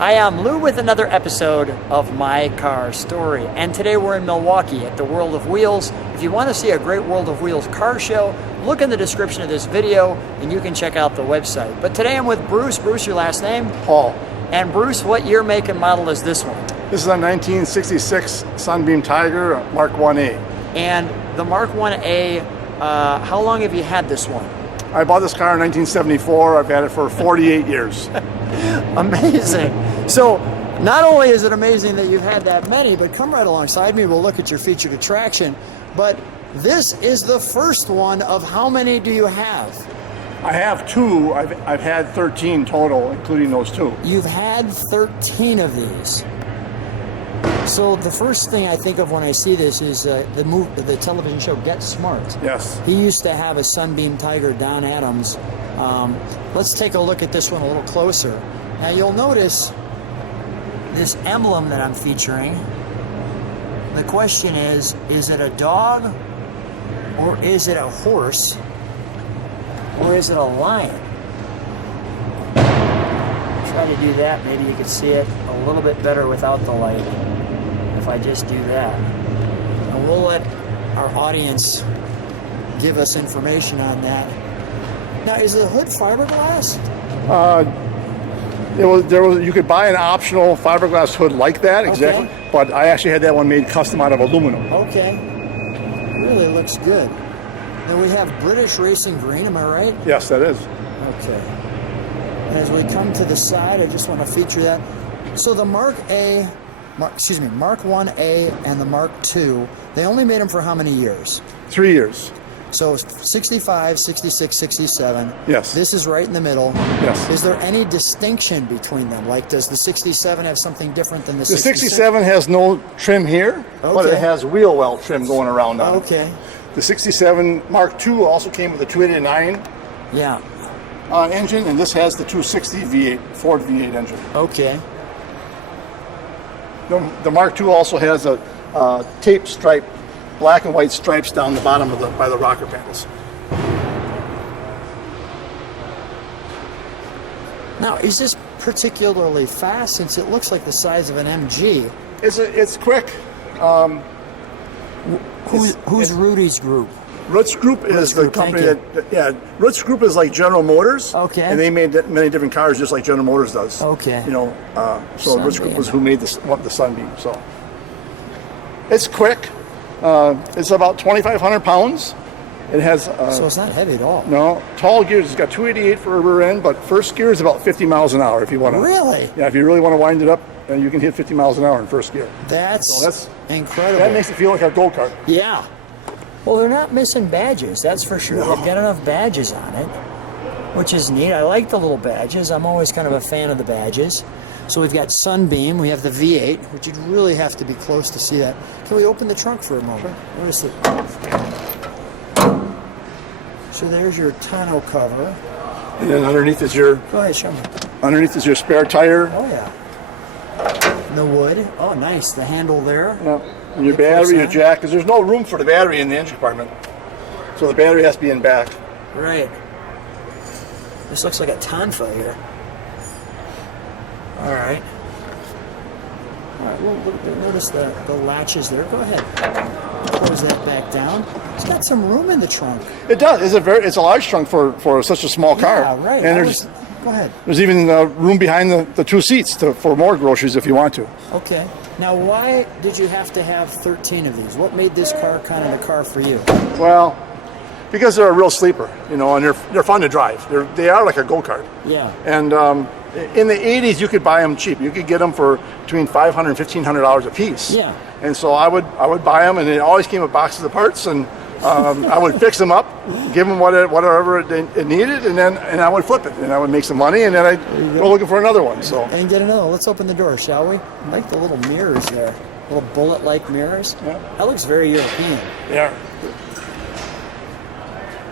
Hi, I'm Lou with another episode of My Car Story, and today we're in Milwaukee at the World of Wheels. If you want to see a great World of Wheels car show, look in the description of this video and you can check out the website. But today I'm with Bruce. Bruce, your last name? Paul. And Bruce, what year, make, and model is this one? This is a 1966 Sunbeam Tiger Mark 1A. And the Mark 1A, how long have you had this one? I bought this car in 1974. I've had it for 48 years. Amazing. So not only is it amazing that you've had that many, but come right alongside me, we'll look at your featured attraction. But this is the first one of how many do you have? I have two. I've had 13 total, including those two. You've had 13 of these. So the first thing I think of when I see this is the television show Get Smart. Yes. He used to have a Sunbeam Tiger, Don Adams. Let's take a look at this one a little closer. Now you'll notice this emblem that I'm featuring. The question is it a dog, or is it a horse, or is it a lion? Try to do that. Maybe you can see it a little bit better without the light if I just do that. And we'll let our audience give us information on that. Now, is the hood fiberglass? You could buy an optional fiberglass hood like that, exactly. Okay. But I actually had that one made custom out of aluminum. Okay. Really looks good. Then we have British Racing Green, am I right? Yes, that is. Okay. And as we come to the side, I just want to feature that. So the Mark 1A and the Mark II, they only made them for how many years? 3 years. So 65, 66, 67. Yes. This is right in the middle. Yes. Is there any distinction between them? Like, does the 67 have something different than the 66? The 67 has no trim here, but it has wheel well trim going around on it. Okay. The 67 Mark II also came with a 289 engine, and this has the 260 V8, Ford V8 engine. Okay. The Mark II also has a tape stripe, black and white stripes down the bottom of by the rocker panels. Now, is this particularly fast, since it looks like the size of an MG? It's quick. Who's Rudy's group? Roots Group is the company Roots Group is like General Motors. Okay. And they made many different cars just like General Motors does. Okay. You know, so Roots Group was who made the Sunbeam. So it's quick. It's about 2,500 pounds. It has. So it's not heavy at all. No, tall gears. It's got 288 for a rear end, but first gear is about 50 miles an hour if you want to. Really? Yeah, if you really want to wind it up, you can hit 50 miles an hour in first gear. That's incredible. That makes it feel like a go-kart. Yeah. Well, they're not missing badges, that's for sure. No. They've got enough badges on it, which is neat. I like the little badges. I'm always kind of a fan of the badges. So we've got Sunbeam, we have the V8, which you'd really have to be close to see that. Can we open the trunk for a moment? Sure. Where is it? So there's your tonneau cover. And then underneath is your. Go ahead, show me. Underneath is your spare tire. Oh yeah. The wood. Oh, nice. The handle there. Yeah. And your battery, your jack, because there's no room for the battery in the engine compartment. So the battery has to be in back. Right. This looks like a Tonfa here. All right. All right, well, notice the latches there. Go ahead. Close that back down. It's got some room in the trunk. It does. It's a large trunk for such a small car. Yeah, right. And Go ahead. there's even room behind the two seats for more groceries if you want to. Okay. Now, why did you have to have 13 of these? What made this car kind of the car for you? Well, because they're a real sleeper, you know, and they're fun to drive. They are like a go-kart. Yeah. And in the 80s, you could buy them cheap. You could get them for between $500 and $1,500 a piece. Yeah. And so I would buy them, and it always came with boxes of parts, and I would fix them up, give them whatever it needed, and I would flip it, and I would make some money, and then I'd go looking for another one. So. And get another one. Let's open the door, shall we? I like the little mirrors there. Little bullet-like mirrors. Yeah. That looks very European. Yeah.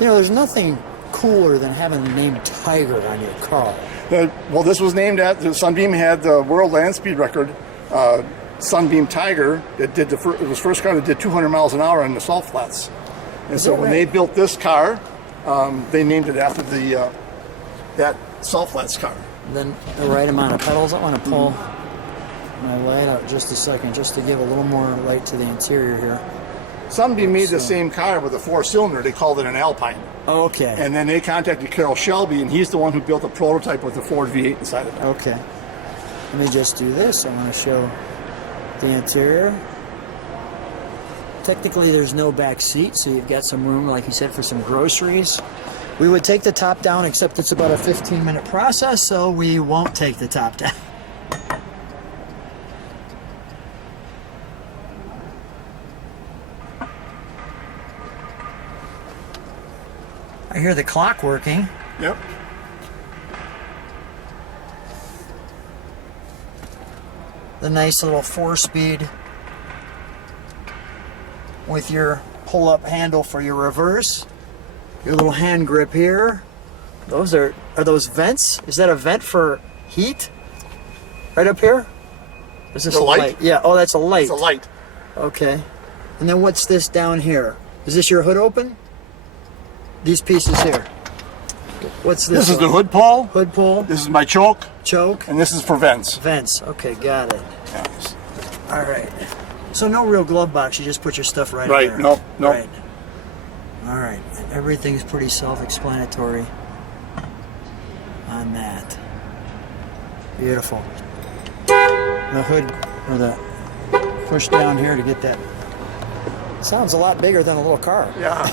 You know, there's nothing cooler than having the name Tiger on your car. Well, this was named after Sunbeam had the world land speed record. Sunbeam Tiger, it was first car that did 200 miles an hour on the salt flats. And so when they built this car, they named it after that salt flats car. then the right amount of pedals. I want to pull my light out just a second, just to give a little more light to the interior here. Sunbeam made the same car with a 4-cylinder. They called it an Alpine. Oh, okay. And then they contacted Carroll Shelby, and he's the one who built a prototype with the Ford V8 inside of it. Okay. Let me just do this. I want to show the interior. Technically, there's no back seat, so you've got some room, like you said, for some groceries. We would take the top down, except it's about a 15-minute process, so we won't take the top down. I hear the clock working. Yep. The nice little 4-speed with your pull-up handle for your reverse. Your little hand grip here. Those are those vents? Is that a vent for heat? Right up here? Is this The a light? Yeah, oh, that's a light. It's a light. Okay. And then what's this down here? Is this your hood open? These pieces here. What's this? This is the one? hood pull. Hood pull. This is my choke. Choke. And this is for vents. Vents. Okay, got it. Yes. All right. So no real glove box. You just put your stuff right Right. there. Nope. Right. All right. Everything's pretty self-explanatory on that. Beautiful. The hood, or the push down here to get that. Sounds a lot bigger than a little car. Yeah.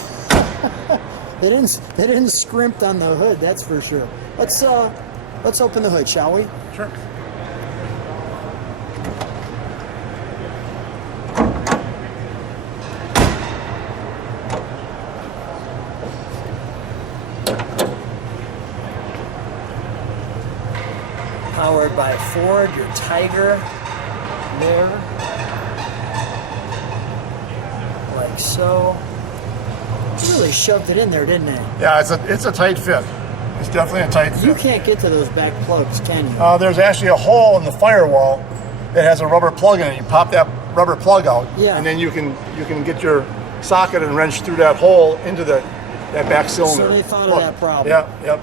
They didn't scrimp on the hood, that's for sure. Let's open the hood, shall we? Sure. Powered by Ford, your Tiger there. Like so. Really shoved it in there, didn't they? Yeah, it's a tight fit. It's definitely a tight You fit. can't get to those back plugs, can you? There's actually a hole in the firewall that has a rubber plug in it. You pop that rubber plug out, Yeah. and then you can get your socket and wrench through that hole into that back cylinder. So they thought of that problem. Yeah, yep.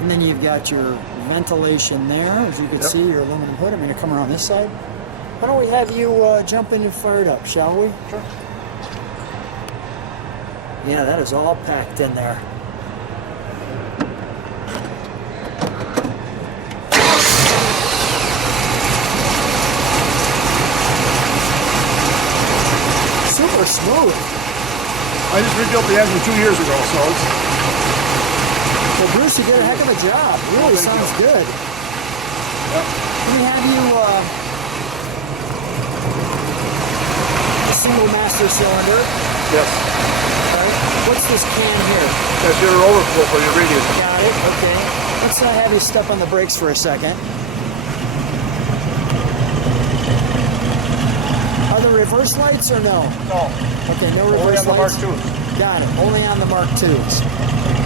And then you've got your ventilation there, as you can Yep. see, your aluminum hood. I'm going to come around this side. Why don't we have you jump in and fire it up, shall we? Sure. Yeah, that is all packed in there. Super smooth. I just rebuilt the engine 2 years ago, so it's, Well, Bruce, you did a heck of a job. Really thank sounds you. good. Let me have you a single master cylinder. yes. Right. What's this can here? That's your overflow for your radiator. Got it. Okay. Let's have you step on the brakes for a second. Are there reverse lights or no? No. Okay, no Only reverse on the Mark lights. II. Got it. Only on the Mark IIs.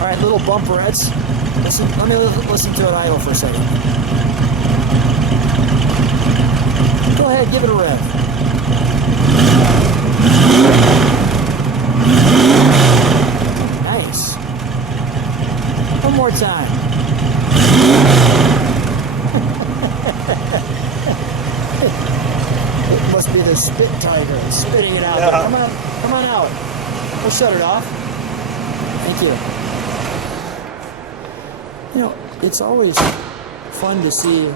All right, little bumperettes. Listen, let me listen to it idle for a second. Go ahead, give it a rev. Nice. One more time. It must be the spit tiger spitting it out. Yeah. Come on out. We'll shut it off. Thank you. You know, it's always fun to see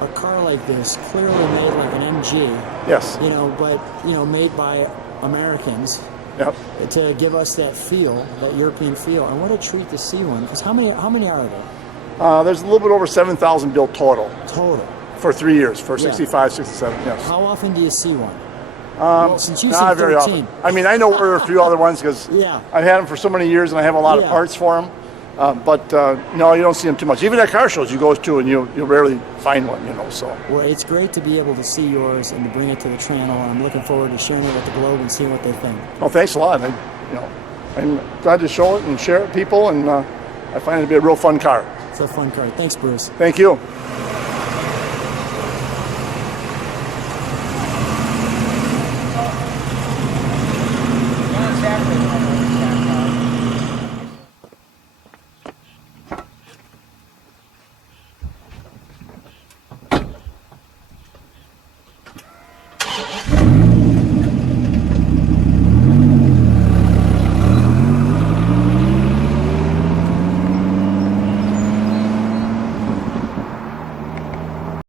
a car like this, clearly made like an MG, Yes. you know, but, you know, made by Americans, Yep. to give us that feel, that European feel. And what a treat to see one, because how many are there There's a little bit over 7,000 built total total? for 3 years, for Yeah. 65, 67, yes. How often do you see one? Well, since you Not said very 13. often. I mean, I know where a few other ones because Yeah. I've had them for so many years and I have a lot of Yeah. parts for them. But no, you don't see them too much. Even at car shows you go to and you'll rarely find one, you know, so. Well, it's great to be able to see yours and to bring it to the channel. And I'm looking forward to sharing it with the globe and seeing what they think. Well, thanks a lot. I'm glad to show it and share it with people, and I find it to be a real fun car. It's a fun car. Thanks, Bruce. Thank you.